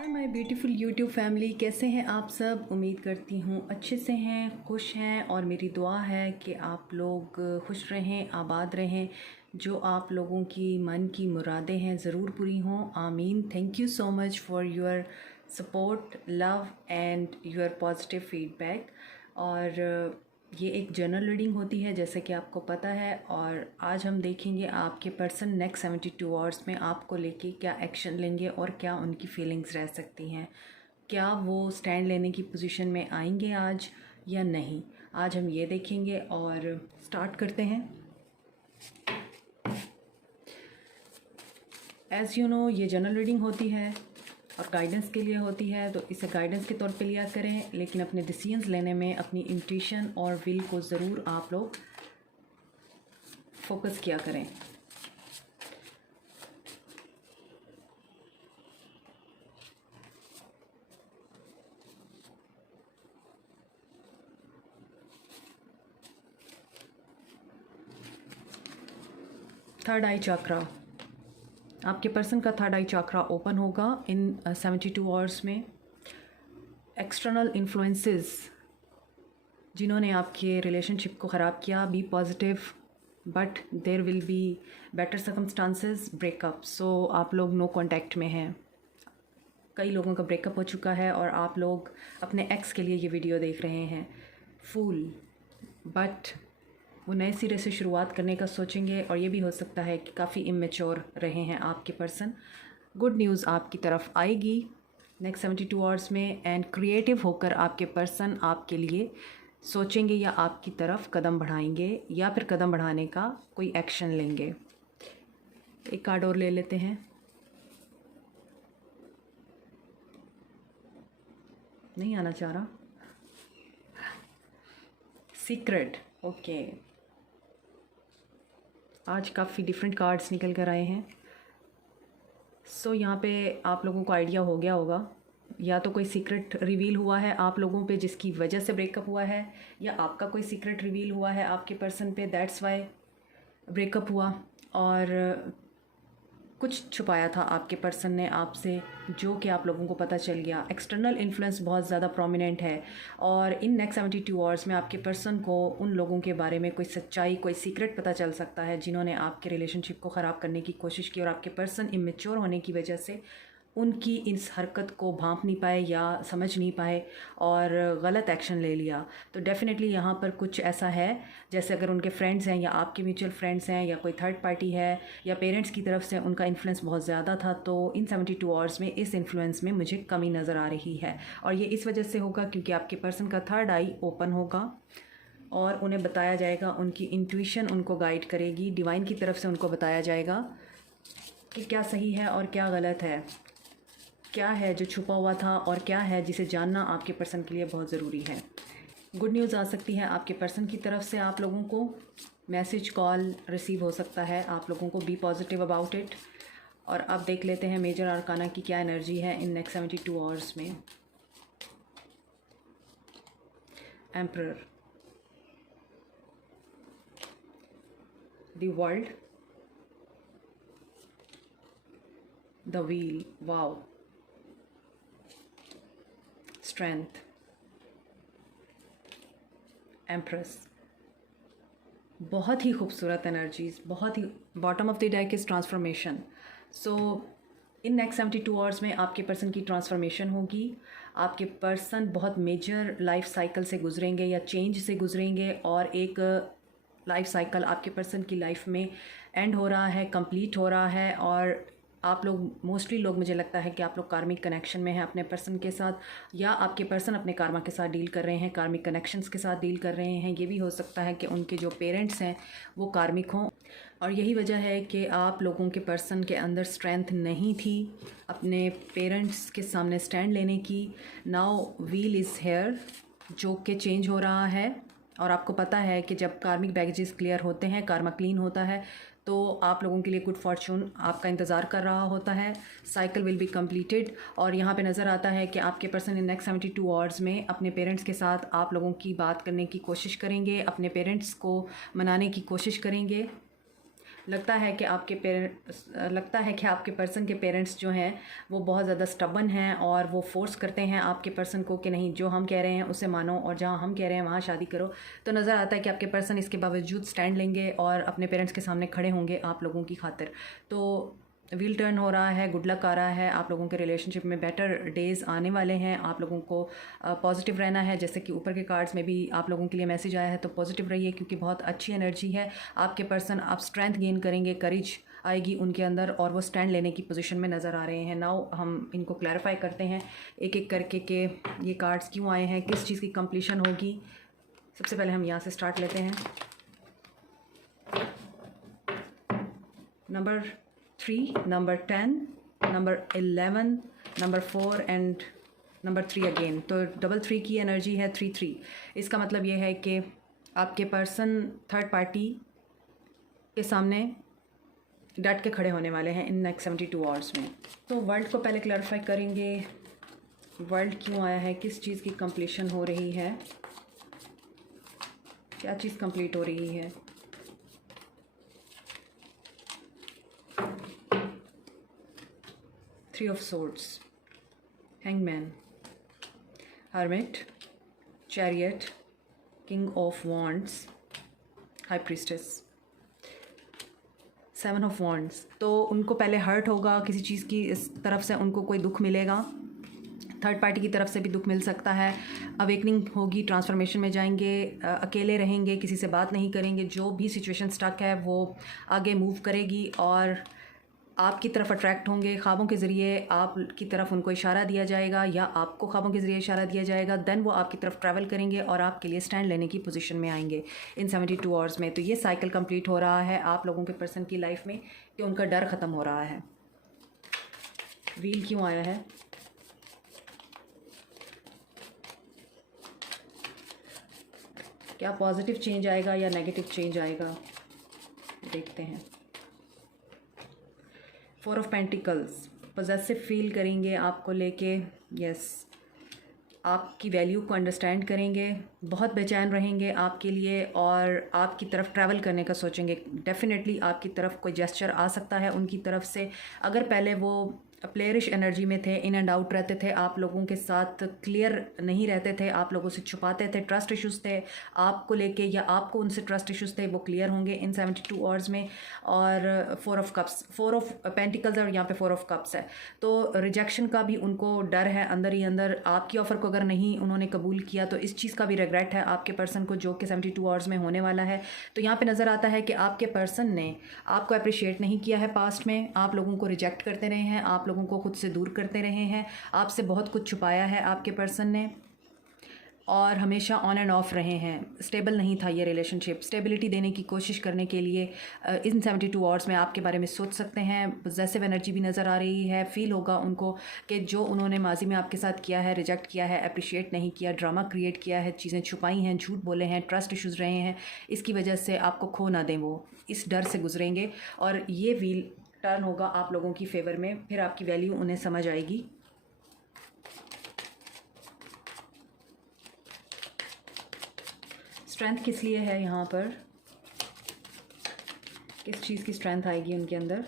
Hi my beautiful YouTube family, कैसे हैं आप सब। उम्मीद करती हूँ अच्छे से हैं, खुश हैं और मेरी दुआ है कि आप लोग खुश रहें, आबाद रहें। जो आप लोगों की मन की मुरादें हैं ज़रूर पूरी हों, आमीन। Thank you so much for your support, love and your positive feedback. और ये एक जनरल रीडिंग होती है जैसे कि आपको पता है, और आज हम देखेंगे आपके पर्सन नेक्स्ट 72 आवर्स में आपको लेके क्या एक्शन लेंगे और क्या उनकी फीलिंग्स रह सकती हैं। क्या वो स्टैंड लेने की पोजीशन में आएंगे आज या नहीं, आज हम ये देखेंगे। और स्टार्ट करते हैं। एज़ यू नो, ये जनरल रीडिंग होती है और गाइडेंस के लिए होती है, तो इसे गाइडेंस के तौर पे लिया करें, लेकिन अपने डिसीजंस लेने में अपनी इंट्यूशन और विल को ज़रूर आप लोग फोकस किया करें। थर्ड आई चक्रा, आपके पर्सन का थर्ड आई चक्रा ओपन होगा इन 72 आवर्स में। एक्सटर्नल इन्फ्लुएंसेस जिन्होंने आपके रिलेशनशिप को ख़राब किया, be positive, but there will be better circumstances breakup. So आप लोग नो कांटेक्ट में हैं, कई लोगों का ब्रेकअप हो चुका है और आप लोग अपने एक्स के लिए ये वीडियो देख रहे हैं। फूल, बट वो नए सिरे से शुरुआत करने का सोचेंगे, और ये भी हो सकता है कि काफ़ी इमेच्योर रहे हैं आपके पर्सन। गुड न्यूज़ आपकी तरफ आएगी नेक्स्ट 72 आवर्स में, एंड क्रिएटिव होकर आपके पर्सन आपके लिए सोचेंगे या आपकी तरफ कदम बढ़ाएंगे या फिर कदम बढ़ाने का कोई एक्शन लेंगे। एक कार्ड और ले लेते हैं। नहीं आना चाह रहा। Secret, okay. आज काफ़ी डिफरेंट कार्ड्स निकल कर आए हैं। सो यहाँ पे आप लोगों को आइडिया हो गया होगा, या तो कोई सीक्रेट रिवील हुआ है आप लोगों पे जिसकी वजह से ब्रेकअप हुआ है, या आपका कोई सीक्रेट रिवील हुआ है आपके पर्सन पे, दैट्स वाई ब्रेकअप हुआ। और कुछ छुपाया था आपके पर्सन ने आपसे, जो कि आप लोगों को पता चल गया। एक्सटर्नल इन्फ्लुएंस बहुत ज़्यादा प्रोमिनेंट है, और इन नेक्स्ट 72 आवर्स में आपके पर्सन को उन लोगों के बारे में कोई सच्चाई, कोई सीक्रेट पता चल सकता है जिन्होंने आपके रिलेशनशिप को ख़राब करने की कोशिश की, और आपके पर्सन इमेच्योर होने की वजह से उनकी इस हरकत को भांप नहीं पाए या समझ नहीं पाए और गलत एक्शन ले लिया। तो डेफ़िनेटली यहाँ पर कुछ ऐसा है, जैसे अगर उनके फ्रेंड्स हैं या आपके म्यूचुअल फ्रेंड्स हैं या कोई थर्ड पार्टी है या पेरेंट्स की तरफ से उनका इन्फ्लुएंस बहुत ज़्यादा था, तो इन 72 आवर्स में इस इन्फ्लुएंस में मुझे कमी नज़र आ रही है। और ये इस वजह से होगा क्योंकि आपके पर्सन का थर्ड आई ओपन होगा और उन्हें बताया जाएगा, उनकी इंट्यूशन उनको गाइड करेगी, डिवाइन की तरफ से उनको बताया जाएगा कि क्या सही है और क्या गलत है, क्या है जो छुपा हुआ था और क्या है जिसे जानना आपके पर्सन के लिए बहुत ज़रूरी है। गुड न्यूज़ आ सकती है आपके पर्सन की तरफ से, आप लोगों को मैसेज, कॉल रिसीव हो सकता है, आप लोगों को बी पॉजिटिव अबाउट इट। और अब देख लेते हैं मेजर आर्काना की क्या एनर्जी है इन नेक्स्ट 72 आवर्स में। Emperor, the world, the wheel, wow, strength, empress. बहुत ही खूबसूरत एनर्जीज, बहुत ही bottom of the deck is transformation. So in next 72 hours में आपके पर्सन की ट्रांसफॉर्मेशन होगी। आपके पर्सन बहुत मेजर लाइफ साइकिल से गुजरेंगे या चेंज से गुजरेंगे, और एक लाइफ साइकिल आपके पर्सन की लाइफ में एंड हो रहा है, कंप्लीट हो रहा है। और आप लोग, मोस्टली लोग, मुझे लगता है कि आप लोग कार्मिक कनेक्शन में हैं अपने पर्सन के साथ, या आपके पर्सन अपने कार्मा के साथ डील कर रहे हैं, कार्मिक कनेक्शंस के साथ डील कर रहे हैं। ये भी हो सकता है कि उनके जो पेरेंट्स हैं वो कार्मिक हों, और यही वजह है कि आप लोगों के पर्सन के अंदर स्ट्रेंथ नहीं थी अपने पेरेंट्स के सामने स्टैंड लेने की। नाउ व्हील इज़ हेयर, जो कि चेंज हो रहा है। और आपको पता है कि जब कार्मिक बैगेजेस क्लियर होते हैं, कार्मा क्लीन होता है, तो आप लोगों के लिए गुड फॉर्चून आपका इंतज़ार कर रहा होता है। Cycle will be completed. और यहाँ पे नज़र आता है कि आपके पर्सन इन नेक्स्ट 72 आवर्स में अपने पेरेंट्स के साथ आप लोगों की बात करने की कोशिश करेंगे, अपने पेरेंट्स को मनाने की कोशिश करेंगे। लगता है कि आपके पर्सन के पेरेंट्स जो हैं वो बहुत ज़्यादा स्टबन हैं और वो फोर्स करते हैं आपके पर्सन को कि नहीं, जो हम कह रहे हैं उसे मानो और जहाँ हम कह रहे हैं वहाँ शादी करो। तो नज़र आता है कि आपके पर्सन इसके बावजूद स्टैंड लेंगे और अपने पेरेंट्स के सामने खड़े होंगे आप लोगों की खातिर। तो व्हील टर्न हो रहा है, गुड लक आ रहा है, आप लोगों के रिलेशनशिप में बेटर डेज़ आने वाले हैं। आप लोगों को पॉजिटिव रहना है, जैसे कि ऊपर के कार्ड्स में भी आप लोगों के लिए मैसेज आया है, तो पॉजिटिव रहिए क्योंकि बहुत अच्छी एनर्जी है। आपके पर्सन आप स्ट्रेंथ गेन करेंगे, करेज आएगी उनके अंदर और वो स्टैंड लेने की पोजीशन में नज़र आ रहे हैं। नाउ हम इनको क्लैरिफाई करते हैं एक एक करके कि ये कार्ड्स क्यों आए हैं, किस चीज़ की कंप्लीशन होगी। सबसे पहले हम यहाँ से स्टार्ट लेते हैं। Number 3, number 10, number 11, number 4 and number 3 again. तो 3 की एनर्जी है 3। इसका मतलब ये है कि आपके पर्सन थर्ड पार्टी के सामने डट के खड़े होने वाले हैं इन नेक्स्ट 72 आवर्स में। तो वर्ल्ड को पहले क्लैरिफाई करेंगे, वर्ल्ड क्यों आया है, किस चीज़ की कंप्लीशन हो रही है, क्या चीज़ कंप्लीट हो रही है। Three of swords, hangman, hermit, chariot, king of wands, high priestess, 7 of wands. तो उनको पहले हर्ट होगा किसी चीज़ की, इस तरफ से उनको कोई दुख मिलेगा, थर्ड पार्टी की तरफ से भी दुख मिल सकता है। अवेकनिंग होगी, ट्रांसफॉर्मेशन में जाएंगे, अकेले रहेंगे, किसी से बात नहीं करेंगे, जो भी सिचुएशन स्टक है वो आगे मूव करेगी और आपकी तरफ अट्रैक्ट होंगे। ख्वाबों के ज़रिए आपकी तरफ उनको इशारा दिया जाएगा या आपको ख्वाबों के ज़रिए इशारा दिया जाएगा, देन वो आपकी तरफ ट्रैवल करेंगे और आपके लिए स्टैंड लेने की पोजीशन में आएंगे इन 72 आवर्स में। तो ये साइकिल कंप्लीट हो रहा है आप लोगों के पर्सन की लाइफ में कि उनका डर ख़त्म हो रहा है। व्हील क्यों आया है, क्या पॉजिटिव चेंज आएगा या नेगेटिव चेंज आएगा, देखते हैं। 4 ऑफ पेंटिकल्स, पॉजेसिव फील करेंगे आपको लेके, यस, आपकी वैल्यू को अंडरस्टैंड करेंगे, बहुत बेचैन रहेंगे आपके लिए और आपकी तरफ ट्रैवल करने का सोचेंगे। डेफिनेटली आपकी तरफ कोई जेस्चर आ सकता है उनकी तरफ से। अगर पहले वो प्लेयरिश एनर्जी में थे, इन एंड आउट रहते थे, आप लोगों के साथ क्लियर नहीं रहते थे, आप लोगों से छुपाते थे, ट्रस्ट इश्यूज़ थे आपको लेके या आपको उनसे ट्रस्ट इश्यूज़ थे, वो क्लियर होंगे इन 72 आवर्स में। और 4 ऑफ कप्स, 4 ऑफ पेंटिकल्स और यहाँ पे 4 ऑफ कप्स है। तो रिजेक्शन का भी उनको डर है अंदर ही अंदर। आपकी ऑफ़र को अगर नहीं उन्होंने कबूल किया तो इस चीज़ का भी रिग्रेट है आपके पर्सन को, जो कि 72 आवर्स में होने वाला है। तो यहाँ पे नज़र आता है कि आपके पर्सन ने आपको अप्रिशिएट नहीं किया है पास्ट में, आप लोगों को रिजेक्ट करते रहे हैं, आप लोगों को खुद से दूर करते रहे हैं, आपसे बहुत कुछ छुपाया है आपके पर्सन ने और हमेशा ऑन एंड ऑफ रहे हैं। स्टेबल नहीं था ये रिलेशनशिप। स्टेबिलिटी देने की कोशिश करने के लिए इन 72 आवर्स में आपके बारे में सोच सकते हैं। पॉजेसिव एनर्जी भी नज़र आ रही है। फील होगा उनको कि जो उन्होंने माजी में आपके साथ किया है, रिजेक्ट किया है, अप्रिशिएट नहीं किया, ड्रामा क्रिएट किया है, चीज़ें छुपाई हैं, झूठ बोले हैं, ट्रस्ट इश्यूज़ रहे हैं, इसकी वजह से आपको खो ना दें, वो इस डर से गुजरेंगे और ये व्हील टर्न होगा आप लोगों की फेवर में। फिर आपकी वैल्यू उन्हें समझ आएगी। स्ट्रेंथ किस लिए है यहाँ पर, किस चीज़ की स्ट्रेंथ आएगी उनके अंदर।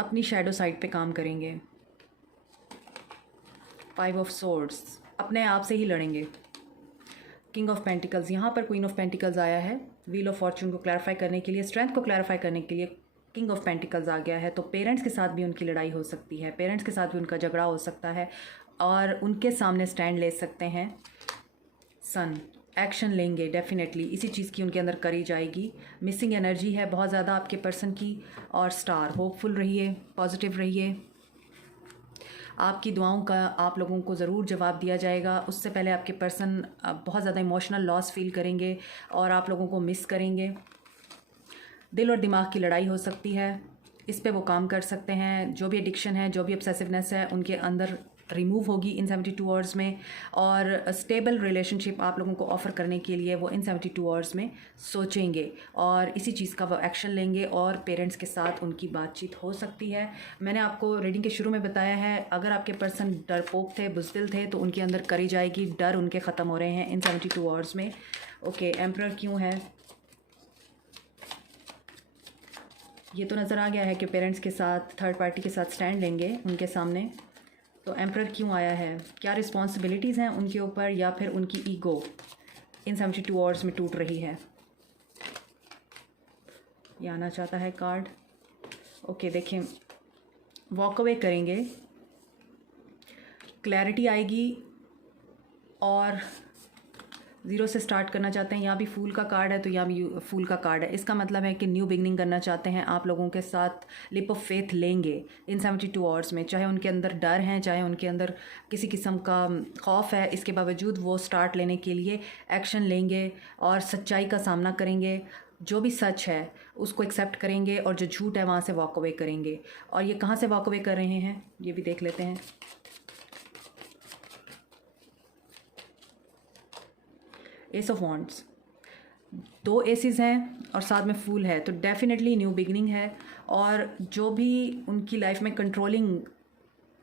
अपनी शैडो साइड पे काम करेंगे। 5 ऑफ सोर्ड्स, अपने आप से ही लड़ेंगे। किंग ऑफ पेंटिकल्स, यहाँ पर क्वीन ऑफ पेंटिकल्स आया है व्हील ऑफ फॉर्चून को क्लैरिफाई करने के लिए, स्ट्रेंथ को क्लैरिफाई करने के लिए किंग ऑफ पेंटिकल्स आ गया है। तो पेरेंट्स के साथ भी उनकी लड़ाई हो सकती है, पेरेंट्स के साथ भी उनका झगड़ा हो सकता है और उनके सामने स्टैंड ले सकते हैं। सन, एक्शन लेंगे डेफिनेटली, इसी चीज़ की उनके अंदर करी जाएगी। मिसिंग एनर्जी है बहुत ज़्यादा आपके पर्सन की। और स्टार, होपफुल रहिए, पॉजिटिव रहिए, आपकी दुआओं का आप लोगों को ज़रूर जवाब दिया जाएगा। उससे पहले आपके पर्सन बहुत ज़्यादा इमोशनल लॉस फील करेंगे और आप लोगों को मिस करेंगे। दिल और दिमाग की लड़ाई हो सकती है, इस पे वो काम कर सकते हैं। जो भी एडिक्शन है, जो भी ऑब्सेसिवनेस है उनके अंदर रिमूव होगी इन 72 आवर्स में, और स्टेबल रिलेशनशिप आप लोगों को ऑफ़र करने के लिए वो इन 72 आवर्स में सोचेंगे और इसी चीज़ का वो एक्शन लेंगे और पेरेंट्स के साथ उनकी बातचीत हो सकती है। मैंने आपको रीडिंग के शुरू में बताया है, अगर आपके पर्सन डरपोक थे, बुज़दिल थे, तो उनके अंदर करी जाएगी, डर उनके ख़त्म हो रहे हैं इन 72 आवर्स में। ओके, एम्परर क्यों है? ये तो नज़र आ गया है कि पेरेंट्स के साथ, थर्ड पार्टी के साथ स्टैंड लेंगे उनके सामने। तो एम्परर क्यों आया है? क्या रिस्पॉन्सिबिलिटीज़ हैं उनके ऊपर, या फिर उनकी ईगो इन 72 आवर्स में टूट रही है? ये आना चाहता है कार्ड। ओके, देखें, वॉक अवे करेंगे, क्लैरिटी आएगी, और ज़ीरो से स्टार्ट करना चाहते हैं। यहाँ भी फूल का कार्ड है, तो यहाँ भी फूल का कार्ड है। इसका मतलब है कि न्यू बिगनिंग करना चाहते हैं, आप लोगों के साथ लिप ऑफ फेथ लेंगे इन 72 आवर्स में। चाहे उनके अंदर डर है, चाहे उनके अंदर किसी किस्म का खौफ है, इसके बावजूद वो स्टार्ट लेने के लिए एक्शन लेंगे और सच्चाई का सामना करेंगे। जो भी सच है उसको एक्सेप्ट करेंगे और जो झूठ है वहाँ से वॉक अवे करेंगे। और ये कहाँ से वॉक अवे कर रहे हैं ये भी देख लेते हैं। एस ऑफ वॉन्ड्स, 2 एसेस हैं और साथ में फूल है, तो डेफिनेटली न्यू बिगनिंग है। और जो भी उनकी लाइफ में कंट्रोलिंग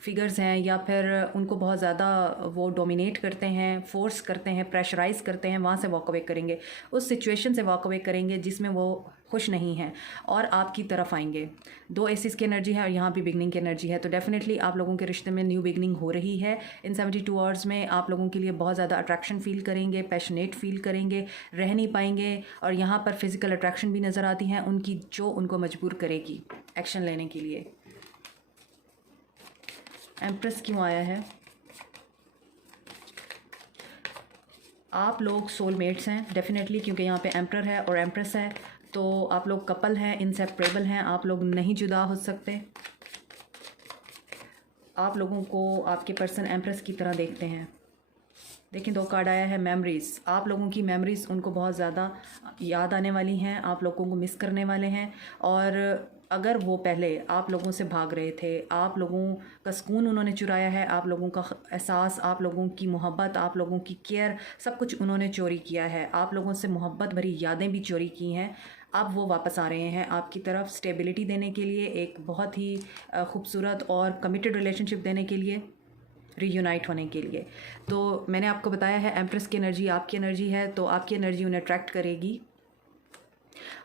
फिगर्स हैं या फिर उनको बहुत ज़्यादा वो डोमिनेट करते हैं, फोर्स करते हैं, प्रेशराइज़ करते हैं, वहाँ से वॉक अवे करेंगे, उस सिचुएशन से वॉक अवे करेंगे जिसमें वो खुश नहीं हैं और आपकी तरफ आएंगे। 2 एसिस की एनर्जी है और यहाँ भी बिगनिंग की एनर्जी है, तो डेफिनेटली आप लोगों के रिश्ते में न्यू बिगनिंग हो रही है। इन 72 आवर्स में आप लोगों के लिए बहुत ज़्यादा अट्रैक्शन फील करेंगे, पैशनेट फील करेंगे, रह नहीं पाएंगे। और यहाँ पर फिज़िकल अट्रैक्शन भी नज़र आती हैं उनकी, जो उनको मजबूर करेगी एक्शन लेने के लिए। एम्प्रेस क्यों आया है? आप लोग सोलमेट्स हैं डेफिनेटली, क्योंकि यहाँ पे एम्प्रर है और एम्प्रेस है, तो आप लोग कपल हैं, इनसेपरेबल हैं, आप लोग नहीं जुदा हो सकते। आप लोगों को आपके पर्सन एम्प्रेस की तरह देखते हैं। देखिए, 2 कार्ड आया है मेमोरीज़। आप लोगों की मेमोरीज़ उनको बहुत ज़्यादा याद आने वाली हैं, आप लोगों को मिस करने वाले हैं। और अगर वो पहले आप लोगों से भाग रहे थे, आप लोगों का सुकून उन्होंने चुराया है, आप लोगों का एहसास, आप लोगों की मोहब्बत, आप लोगों की केयर, सब कुछ उन्होंने चोरी किया है। आप लोगों से मोहब्बत भरी यादें भी चोरी की हैं। अब वो वापस आ रहे हैं आपकी तरफ स्टेबिलिटी देने के लिए, एक बहुत ही खूबसूरत और कमिटेड रिलेशनशिप देने के लिए, रीयूनाइट होने के लिए। तो मैंने आपको बताया है एम्प्रेस की एनर्जी आपकी एनर्जी है, तो आपकी एनर्जी उन्हें अट्रैक्ट करेगी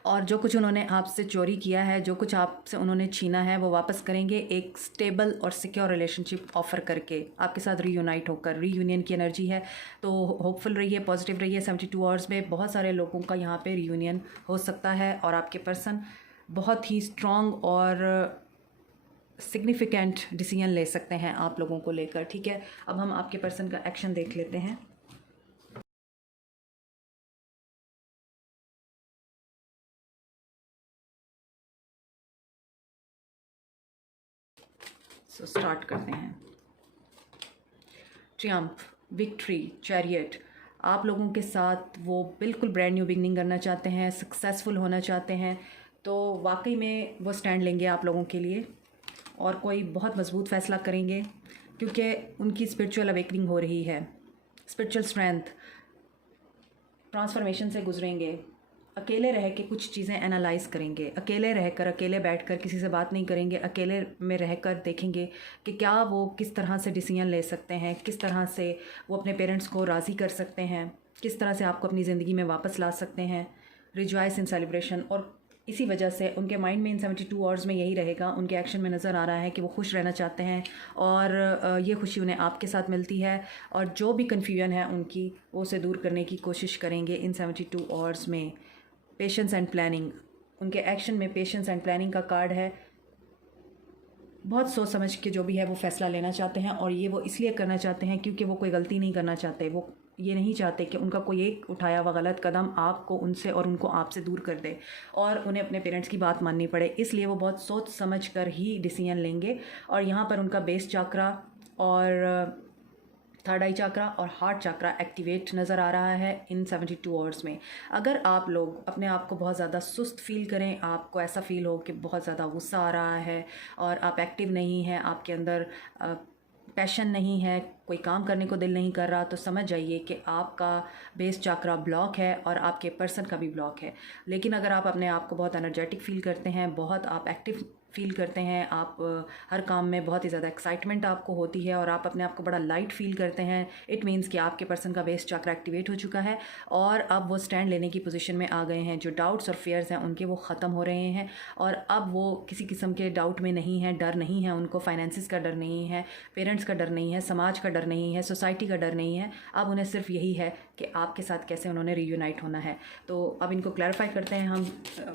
और जो कुछ उन्होंने आपसे चोरी किया है, जो कुछ आपसे उन्होंने छीना है, वो वापस करेंगे एक स्टेबल और सिक्योर रिलेशनशिप ऑफ़र करके आपके साथ रीयूनाइट होकर। रीयूनियन की एनर्जी है, तो होपफुल रहिए, पॉजिटिव रहिए। 72 आवर्स में बहुत सारे लोगों का यहाँ पे रीयूनियन हो सकता है और आपके पर्सन बहुत ही स्ट्रॉन्ग और सिग्निफिकेंट डिसीजन ले सकते हैं आप लोगों को लेकर। ठीक है, अब हम आपके पर्सन का एक्शन देख लेते हैं। सो स्टार्ट करते हैं। ट्रियम्फ, विक्ट्री, चैरियट, आप लोगों के साथ वो बिल्कुल ब्रांड न्यू बिगनिंग करना चाहते हैं, सक्सेसफुल होना चाहते हैं, तो वाकई में वो स्टैंड लेंगे आप लोगों के लिए और कोई बहुत मजबूत फ़ैसला करेंगे, क्योंकि उनकी स्पिरिचुअल अवेकनिंग हो रही है। स्पिरिचुअल स्ट्रेंथ, ट्रांसफॉर्मेशन से गुजरेंगे। अकेले रह के कुछ चीज़ें एनालाइज़ करेंगे, अकेले रहकर, अकेले बैठकर किसी से बात नहीं करेंगे, अकेले में रहकर देखेंगे कि क्या वो किस तरह से डिसीजन ले सकते हैं, किस तरह से वो अपने पेरेंट्स को राज़ी कर सकते हैं, किस तरह से आपको अपनी ज़िंदगी में वापस ला सकते हैं। रिजॉइस इन सेलिब्रेशन, और इसी वजह से उनके माइंड में इन 72 आवर्स में यही रहेगा। उनके एक्शन में नज़र आ रहा है कि वो खुश रहना चाहते हैं और ये खुशी उन्हें आपके साथ मिलती है, और जो भी कन्फ्यूजन है उनकी, वो उसे दूर करने की कोशिश करेंगे इन 72 आवर्स में। पेशेंस एंड प्लानिंग, उनके एक्शन में पेशेंस एंड प्लानिंग का कार्ड है। बहुत सोच समझ के जो भी है वो फ़ैसला लेना चाहते हैं, और ये वो इसलिए करना चाहते हैं क्योंकि वो कोई गलती नहीं करना चाहते। वो ये नहीं चाहते कि उनका कोई एक उठाया हुआ गलत कदम आपको उनसे और उनको आपसे दूर कर दे और उन्हें अपने पेरेंट्स की बात माननी पड़े। इसलिए वो बहुत सोच समझ कर ही डिसीजन लेंगे। और यहाँ पर उनका बेस चाक्रा और थर्ड आई चाक्रा और हार्ट चाक्रा एक्टिवेट नज़र आ रहा है इन 72 आवर्स में। अगर आप लोग अपने आप को बहुत ज़्यादा सुस्त फील करें, आपको ऐसा फील हो कि बहुत ज़्यादा गुस्सा आ रहा है और आप एक्टिव नहीं हैं, आपके अंदर पैशन नहीं है, कोई काम करने को दिल नहीं कर रहा, तो समझ जाइए कि आपका बेस चक्रा ब्लॉक है और आपके पर्सन का भी ब्लॉक है। लेकिन अगर आप अपने आप को बहुत एनर्जेटिक फील करते हैं, बहुत आप एक्टिव फील करते हैं, आप हर काम में बहुत ही ज़्यादा एक्साइटमेंट आपको होती है और आप अपने आप को बड़ा लाइट फील करते हैं, इट मीन्स कि आपके पर्सन का बेस चक्र एक्टिवेट हो चुका है और अब वो स्टैंड लेने की पोजीशन में आ गए हैं। जो डाउट्स और फियर्स हैं उनके वो ख़त्म हो रहे हैं और अब वो किसी किस्म के डाउट में नहीं है, डर नहीं है उनको, फाइनेंसिस का डर नहीं है, पेरेंट्स का डर नहीं है, समाज का डर नहीं है, सोसाइटी का डर नहीं है। अब उन्हें सिर्फ यही है कि आपके साथ कैसे उन्होंने रीयूनाइट होना है। तो अब इनको क्लैरिफाई करते हैं हम,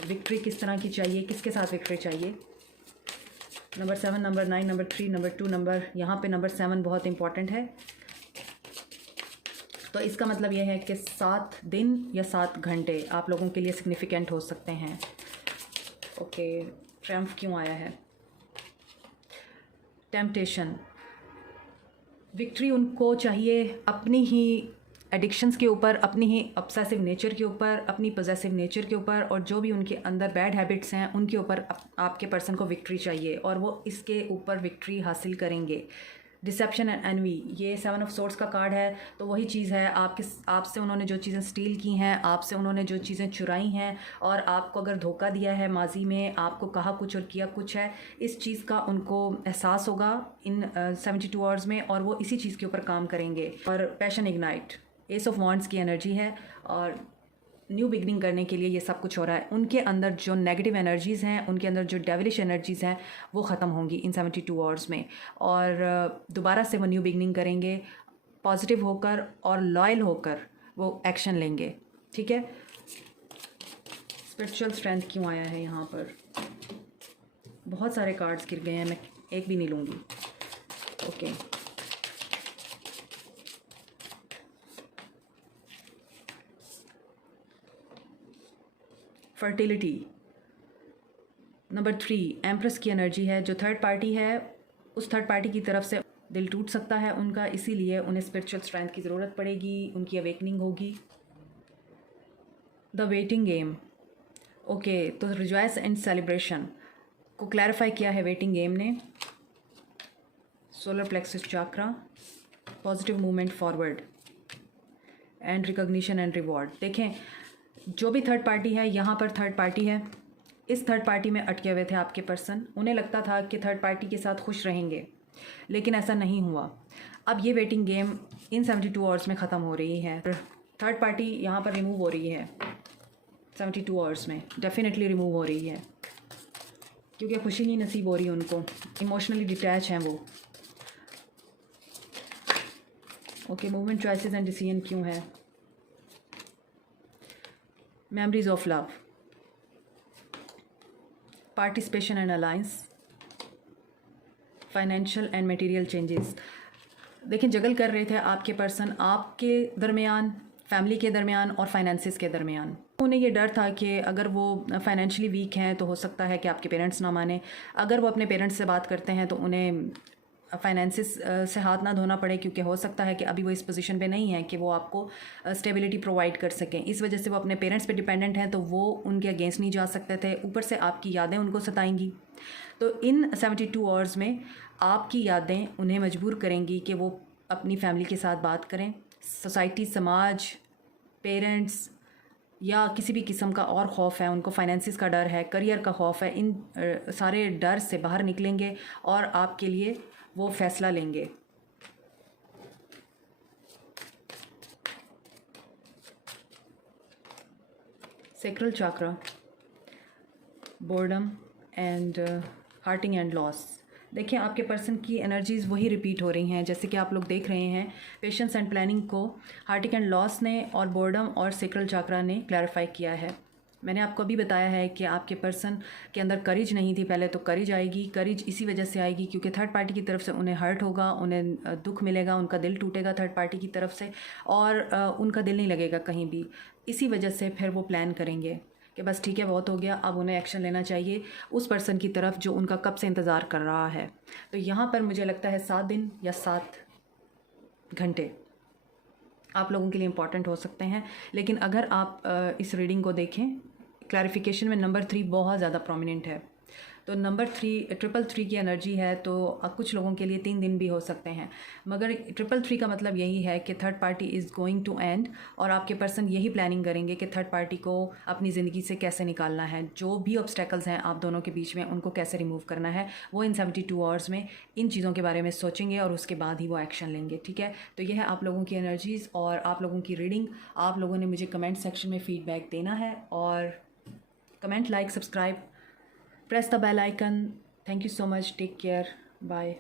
विक्ट्री किस तरह की चाहिए, किसके साथ विक्ट्री चाहिए। Number 7, number 9, number 3, number 2, number यहाँ पे नंबर 7 बहुत इंपॉर्टेंट है। तो इसका मतलब यह है कि 7 दिन या 7 घंटे आप लोगों के लिए सिग्निफिकेंट हो सकते हैं। ओके, ट्रम्प क्यों आया है? टेम्पटेशन, विक्ट्री उनको चाहिए अपनी ही एडिक्शंस के ऊपर, अपनी ही ऑब्सेसिव नेचर के ऊपर, अपनी पॉजेसिव नेचर के ऊपर और जो भी उनके अंदर बैड हैबिट्स हैं उनके ऊपर आपके पर्सन को विक्ट्री चाहिए और वो इसके ऊपर विक्ट्री हासिल करेंगे। डिसेप्शन एंड एनवी, ये 7 ऑफ सोर्ड्स का कार्ड है। तो वही चीज़ है, आपसे उन्होंने जो चीज़ें स्टील की हैं, आपसे उन्होंने जो चीज़ें चुराई हैं और आपको अगर धोखा दिया है माजी में, आपको कहा कुछ और किया कुछ है, इस चीज़ का उनको एहसास होगा इन 72 आवर्स में और वो इसी चीज़ के ऊपर काम करेंगे। और passion ignite, S of wands की एनर्जी है और न्यू बिगनिंग करने के लिए ये सब कुछ हो रहा है। उनके अंदर जो नेगेटिव एनर्जीज़ हैं, उनके अंदर जो डेविलिश एनर्जीज़ हैं वो ख़त्म होंगी इन 72 आवर्स में और दोबारा से वो न्यू बिगनिंग करेंगे, पॉजिटिव होकर और लॉयल होकर वो एक्शन लेंगे। ठीक है। स्पिरिचुअल स्ट्रेंथ क्यों आया है यहाँ पर? बहुत सारे कार्ड्स गिर गए हैं, मैं एक भी नहीं लूँगी। ओके, फर्टिलिटी, नंबर 3 एम्प्रेस की एनर्जी है। जो थर्ड पार्टी है उस थर्ड पार्टी की तरफ से दिल टूट सकता है उनका, इसीलिए उन्हें स्पिरिचुअल स्ट्रेंथ की ज़रूरत पड़ेगी, उनकी अवेकनिंग होगी। द वेटिंग गेम, ओके, तो रिजॉयस एंड सेलिब्रेशन को क्लैरिफाई किया है वेटिंग गेम ने। Solar plexus chakra, positive movement forward and recognition and reward. देखें, जो भी थर्ड पार्टी है, यहाँ पर थर्ड पार्टी है, इस थर्ड पार्टी में अटके हुए थे आपके पर्सन। उन्हें लगता था कि थर्ड पार्टी के साथ खुश रहेंगे, लेकिन ऐसा नहीं हुआ। अब ये वेटिंग गेम इन 72 आवर्स में ख़त्म हो रही है। थर्ड पार्टी यहाँ पर रिमूव हो रही है 72 आवर्स में, डेफिनेटली रिमूव हो रही है क्योंकि खुशी नहीं नसीब हो रही है उनको, इमोशनली डिटैच हैं वो। Okay, movement, choices and decision क्यों है? Memories of love, participation and alliance, financial and material changes. देखें, जगल कर रहे थे आपके पर्सन आपके दरमियान, फैमिली के दरमियान और फाइनेंसिस के दरमियान। उन्हें ये डर था कि अगर वो फाइनेंशियली वीक हैं तो हो सकता है कि आपके पेरेंट्स ना माने, अगर वो अपने पेरेंट्स से बात करते हैं तो उन्हें फाइनेंसिस से हाथ ना धोना पड़े, क्योंकि हो सकता है कि अभी वो इस पोजीशन पे नहीं है कि वो आपको स्टेबिलिटी प्रोवाइड कर सकें। इस वजह से वो अपने पेरेंट्स पे डिपेंडेंट हैं, तो वो उनके अगेंस्ट नहीं जा सकते थे। ऊपर से आपकी यादें उनको सताएंगी। तो इन 72 आवर्स में आपकी यादें उन्हें मजबूर करेंगी कि वो अपनी फैमिली के साथ बात करें। सोसाइटी, समाज, पेरेंट्स या किसी भी किस्म का और खौफ है उनको, फाइनेंसिस का डर है, करियर का खौफ है, इन सारे डर से बाहर निकलेंगे और आपके लिए वो फैसला लेंगे। Sacral chakra, boredom and hurting and loss. देखिए, आपके पर्सन की एनर्जीज़ वही रिपीट हो रही हैं जैसे कि आप लोग देख रहे हैं। पेशेंस एंड प्लानिंग को हार्टिंग एंड लॉस ने और बोर्डम और सेक्रल चक्रा ने क्लैरिफाई किया है। मैंने आपको अभी बताया है कि आपके पर्सन के अंदर करेज नहीं थी पहले, तो करेज आएगी। करेज इसी वजह से आएगी क्योंकि थर्ड पार्टी की तरफ से उन्हें हर्ट होगा, उन्हें दुख मिलेगा, उनका दिल टूटेगा थर्ड पार्टी की तरफ से और उनका दिल नहीं लगेगा कहीं भी। इसी वजह से फिर वो प्लान करेंगे कि बस ठीक है, बहुत हो गया, अब उन्हें एक्शन लेना चाहिए उस पर्सन की तरफ जो उनका कब से इंतज़ार कर रहा है। तो यहाँ पर मुझे लगता है 7 दिन या 7 घंटे आप लोगों के लिए इम्पॉर्टेंट हो सकते हैं। लेकिन अगर आप इस रीडिंग को देखें, क्लैरिफिकेशन में नंबर 3 बहुत ज़्यादा प्रोमिनेंट है। तो नंबर 3 की एनर्जी है, तो कुछ लोगों के लिए 3 दिन भी हो सकते हैं, मगर 3 का मतलब यही है कि third party is going to end, और आपके पर्सन यही प्लानिंग करेंगे कि थर्ड पार्टी को अपनी ज़िंदगी से कैसे निकालना है, जो भी ऑब्स्टेकल्स हैं आप दोनों के बीच में उनको कैसे रिमूव करना है, वो इन 72 आवर्स में इन चीज़ों के बारे में सोचेंगे और उसके बाद ही वो एक्शन लेंगे। ठीक है, तो यह है आप लोगों की एनर्जीज़ और आप लोगों की रीडिंग। आप लोगों ने मुझे कमेंट सेक्शन में फ़ीडबैक देना है, और comment, like, subscribe, press the bell icon. Thank you so much, take care, bye.